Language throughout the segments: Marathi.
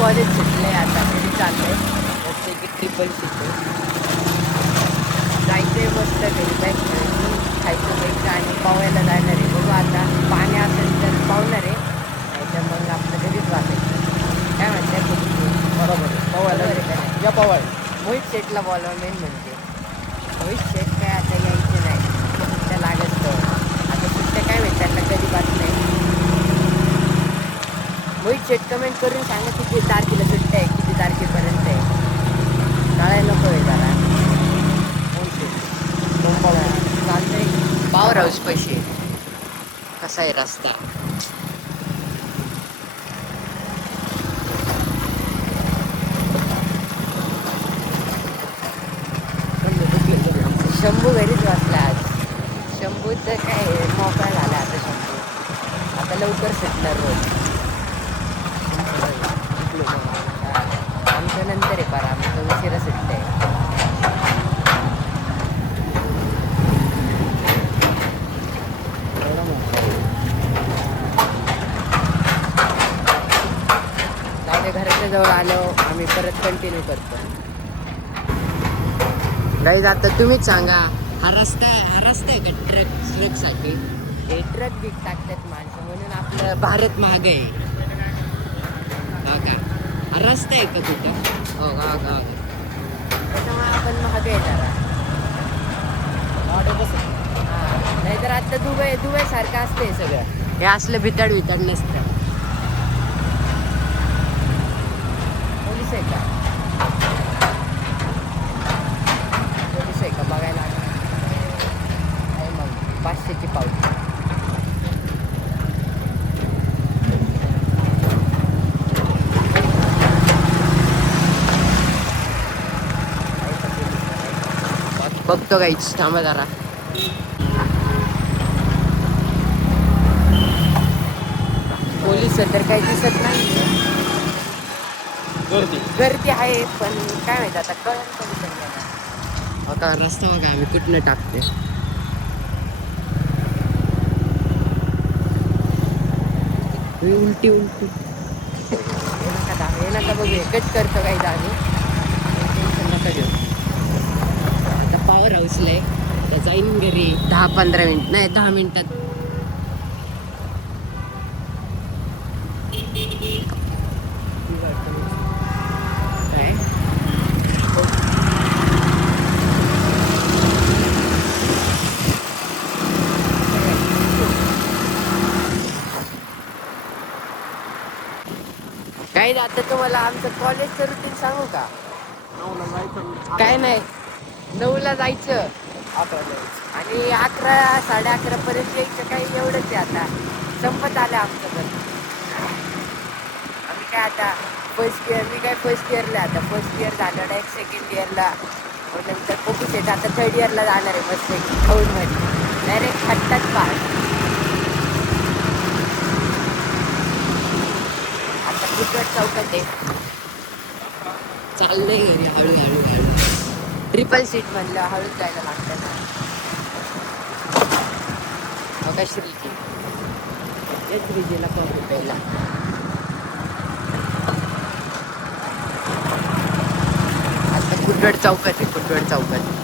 कॉलेज सुटले आता घरी चाललंय मस्त की ट्रिपल शिकतो जायचंय मस्त घरी बॅग खायचं प्यायचं आणि पावायला जाणार आहे. बघू आता पाणी असेल तर पावणार आहे नाही तर मग आपलं घरीच वाचायचं. काय म्हणतात बरोबर पवायला बरोबर आहे का नाही? या पवाय मोहित शेटला बोलावं मेन म्हणजे मोहित शेट काय आता यायचे नाही सुट्ट्या लागत तर आता सुट्ट्या काय माहिती त्यांना कधी बात नाही. मोहित शेट कमेंट करून सांगा किती तारखेला सुट्ट्या आहे किती तारखेपर्यंत आहे कळायला नको आहे जरा. मोहित शेट चालतंय पॉवर हाऊस पैसे कसा आहे रस्ता शंभू घरीच वाचला आज. शंभूचं काय मोकळा झाला आता शंभू आता लवकर सुटणार रोज. आमचं नंतर आहे पारा आमचं उशिरा सुटतंय. जाऊ घराच्या जवळ आलो आम्ही परत कंटिन्यू करतो. गाईज आता तुम्हीच सांगा हा रस्ता आहे का ट्रकसाठी हे ट्रक बिक टाकतात माणसं म्हणून आपलं भारत महाग आहे. हो का हा रस्ता आहे का कुठं हो गाव त्याच्यामुळे आपण महाग आहे जरा. हां नाहीतर आता दुबई सारखं असतंय सगळं हे असलं भिताड नसतं. पोलीस आहे का बघायला आहे मग 500ची पावती. बघतो काहीच थांबा जरा. पोलीस तर काही दिसत नाही गर्दी आहे पण काय माहिती आता कळण कधी समजा. आता रस्ता बघा आम्ही कुठनं टाकते. उलटी हे नका बघू कट करतो काही आम्ही टेन्शन नका घेऊ. आता पॉवर हाऊसला आहे त्या जाईन घरी 10-15 मिनिट नाही 10 मिनिटात. काय आता तुम्हाला आमचं कॉलेजचं रुटीन सांगू का. काय नाही 9ला जायचं आणि 11-11:30 पर्यंत यायचं. काही एवढंच आहे आता संपत आलं आमचं पण. आम्ही काय आता मी काय फर्स्ट इयरला आता फर्स्ट इयर झालं डायरेक्ट सेकंड इयरला नंतर फोकस येतं आता थर्ड इयरला जाणार आहे मस्त खाऊनमध्ये डायरेक्ट खट्टाच पास. कुठं चौकात आहे चाललंय घरी हळूहळू ट्रिपल सीट म्हणलं हळूच जायला लागतं ना. बघा श्रीजी या श्रीजीला कॉफी प्यायला. आता कुडवड चौकात आहे कुडवड चौकात.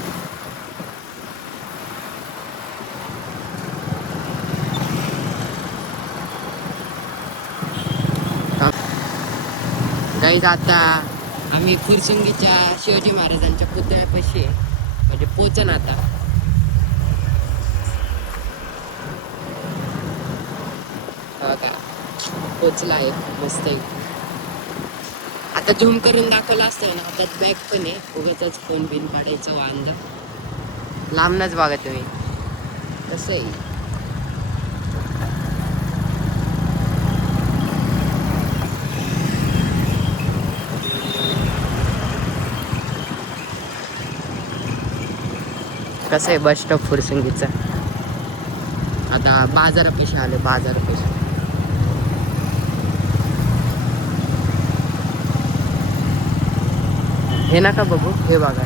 गाईज आता आम्ही फुरसंगीच्या शिवाजी महाराजांच्या पुतळ्यापाशी म्हणजे पोचन आता. का पोचला आहे मस्त आहे. आता झूम करून दाखवलं असतं ना हातात बॅग पण आहे उगाचच फोन बिन काढायचं वांदा लांबनच बघा तुम्ही कसं आहे. कसं आहे बस स्टॉप फुरसंगीचा. आता बाजारापाशी आलो बाजारापाशी. हे नका बघू हे बघा.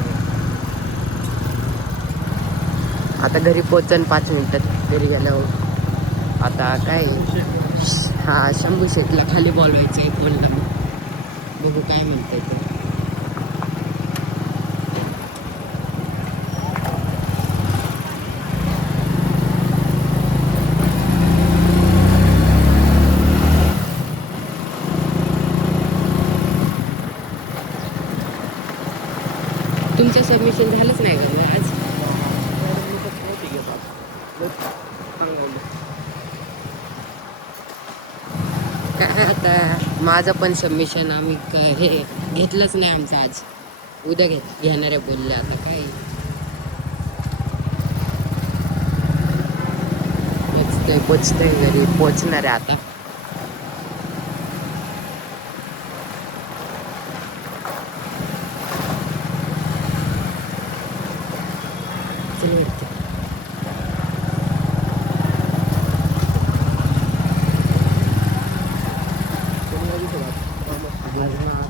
आता घरी पोचन 5 मिनिटात घरी गेल्यावर. आता काय हा शंभू शेटला खाली बोलवायचं आहे फोनला बघू काय म्हणतंय ते. तुमचं सबमिशन झालंच नाही का मग आज? काय आता माझं पण सबमिशन आम्ही हे घेतलंच नाही आमचं आज. उद्या घेणार आहे बोलले. आता काय पोचतंय घरी, पोचणार आहे आता.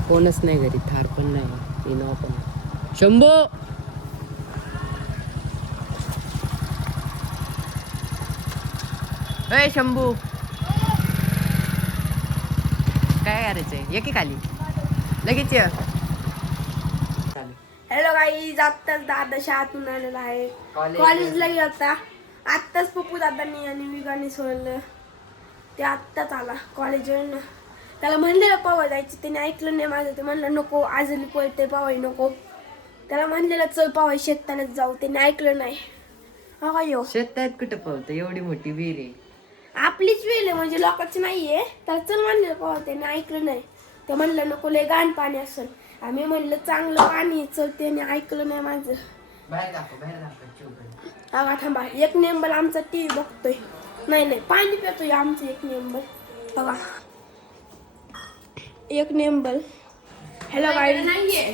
कोणच नाही घरी, थार पण नाही, इनोवा पण नाही. शंभो ए शंभू काय करायचंय? ये की खाली लगेच ये. हॅलो गाईज, आत्ताच दादा शाळेतून आलेला आहे. कॉलेजला गेला. आत्ताच पप्पू दादांनी आणि विगाने सोडलं. ते आत्ताच आला कॉलेजवरून. त्याला म्हणलेलं पावा जायचं, त्याने ऐकलं नाही माझं. ते म्हणलं नको, आजली पळते पावाई नको. त्याला म्हणलेलं चल पावाई शेतानेच जाऊ, त्याने ऐकलं नाही. हा काय यो शेतात कुठं पावतं? एवढी मोठी विहीर आहे. आपलीच वेळ आहे, म्हणजे लोकांची नाहीये. त्याला चल म्हणलेलं पावा, त्याने ऐकलं नाही. ते म्हणलं नको, लय घाण पाणी असेल. आम्ही म्हणलं चांगलं पाणी चल, त्याने ऐकलं नाही माझं. बाहेर दाखव. हा थांबा, एक नेंबल आमचा टीव्ही बघतोय. नाही पाणी पितोय आमचं एक नेंबल. बघा एक नेंबल. हॅलो गाईड नाहीये.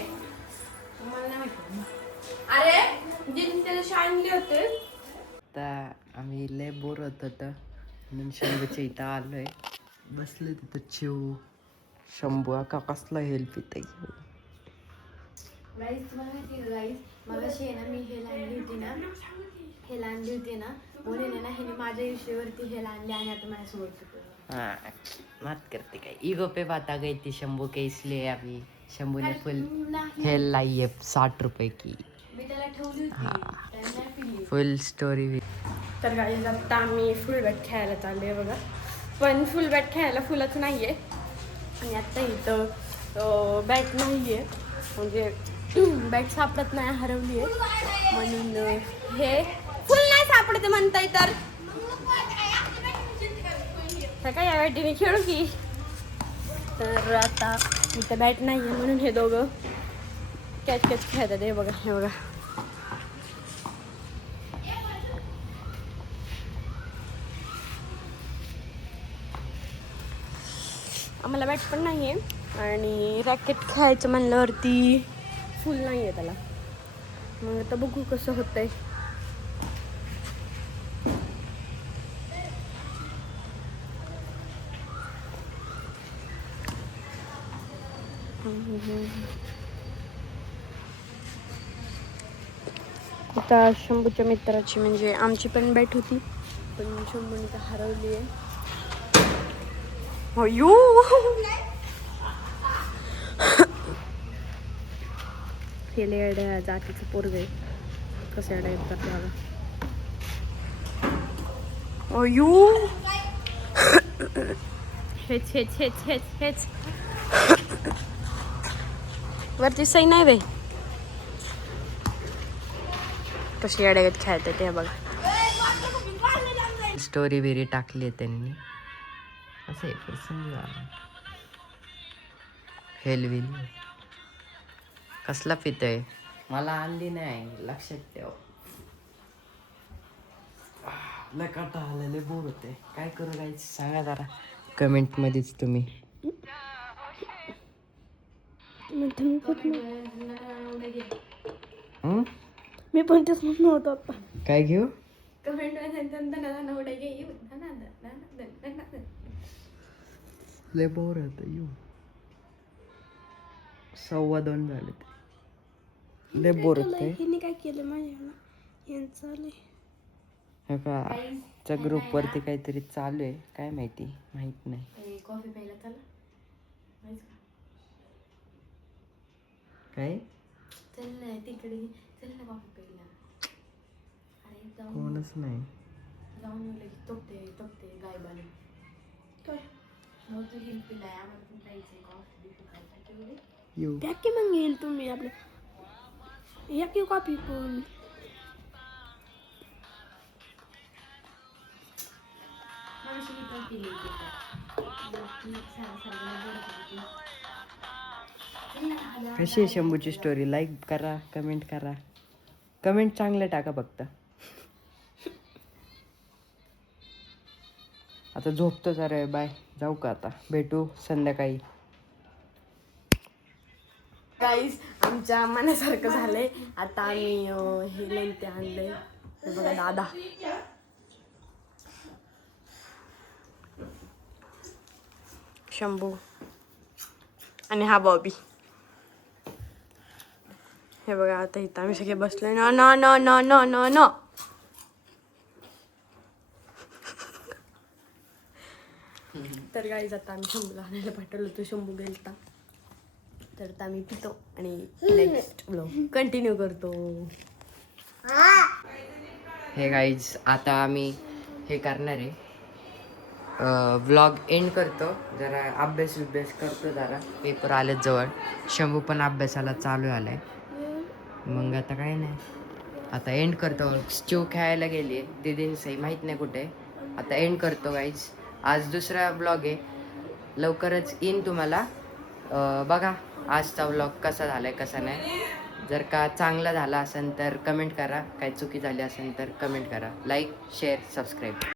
अरे जे त्याला शाळेत होते. आता आम्ही लय बोर होत होतं म्हणून शंभूच्या इथं आलोय. बसले तिथं चिव. शंभू का कसला हेल्प येत गाईस तुम्हाला माहिती का गाईस, मगाशी आहे ना मी हे आणली होती ना म्हणून ना हे माझ्या विषयावरती हे आणली आणि आता माझ्यासोबत मत करते काय ईगो पे बात आ गई थी शंभू के, इसलिए अभी शंभू ने फुल हेल लाई है 60 रुपए की. मी त्याला ठेवली होती फुल स्टोरी. तर गाईज आता आम्ही फुल बॅट खेळायला चाललोय बघा. पण फुल बॅट खेळायला फुलच नाहीये. आणि आता इथं बॅट नाहीये, म्हणजे बॅट सापडत नाही, हरवली आहे. म्हणून हे फुल नाही सापडते म्हणताय तर काय या बॅटीने खेळू की. तर आता इथं बॅट नाही आहे म्हणून हे दोघं कॅच खेळतात. हे बघा, हे बघा. आम्हाला बॅट पण नाही आहे आणि रॅकेट खेळायचं म्हणल्यावरती फुल नाही आहे त्याला. मग आता बघू कसं होतंय. आता शंभूच्या मित्राची म्हणजे आमची पण बॅट होती, पण शंभूने तर हरवली आहे. अयो केले एवढ्या जातीचं पोरग आहे. कसं एवढा येतात बघा. अयो हेच हेच हेच हेच हेच वरती सही नाही बाई. कशी अडगत खेळतात ते बघा. स्टोरी बिरी टाकली आहे त्यांनी. असं आहे प्रसंग. हेलविल कसला पितोय? मला आणली नाही, लक्षात ठेव. लय काटा आलेले, बोर होते. काय करू गायचं सांगा जरा कमेंट मध्येच तुम्ही. मी पण तेच म्हणून होतो आता. काय घेऊ? कमेंट लय बोर होत. येऊ 2:15 झाले ते. लय बोर होते. हिने काय केलं माझ्याला यांचं हे का च्या ग्रुप वरती काहीतरी चालू आहे, काय माहिती, माहित नाही. कॉफी प्यायला चला. काय चल ना तिकडे, चल ना कॉफी प्यायला. अरे जाऊन कोणच नाही. जाऊन येऊ लगेच. तोपते गायबाने. काय हो तू घेऊन पिलाय, आम्हाला पण प्यायचंय कॉफी बिफी खायचं तेवढे. येऊ प्या की मग येईल तुम्ही आपल्या या की कॉफी पण. माणसं मी पण पिली कशी आहे शंभूची स्टोरी? लाईक करा, कमेंट करा. कमेंट चांगलं टाका फक्त. आता झोपतो जरा. बाय, जाऊ का आता? भेटू संध्याकाळी. गाईस आमच्या मनासारखं झालंय. आता आम्ही हे लेंते आणलंय. हे बघा दादा. शंभू आणि हा बॉबी. हे बघा आता इथं आम्ही सगळे बसलोय. न न न न न न न तर गाईज आता आम्ही शंभूला आणायला पाठवलं. तो शंभू गेलता. तर आता आम्ही पितो आणि नेक्स्ट ब्लॉग कंटिन्यू करतो. हे गाईज आता आम्ही हे करणार आहे. व्लॉग एंड करतो. जरा अभ्यास करतो. जरा पेपर आलेत जवळ. शंभू पण अभ्यासाला चालू आलाय. मग आता काय नाही, आता एंड करतो. स्ट्यू खेळायला गेली आहे दीदीन सही माहीत नाही कुठे. आता एंड करतो गाईज. आज दुसरा ब्लॉग आहे, लवकरच येईन तुम्हाला. बघा आजचा व्लॉग कसा झाला आहे कसा नाही. जर का चांगला झाला असेल तर कमेंट करा, काही चुकी झाली असेल तर कमेंट करा. Like share subscribe.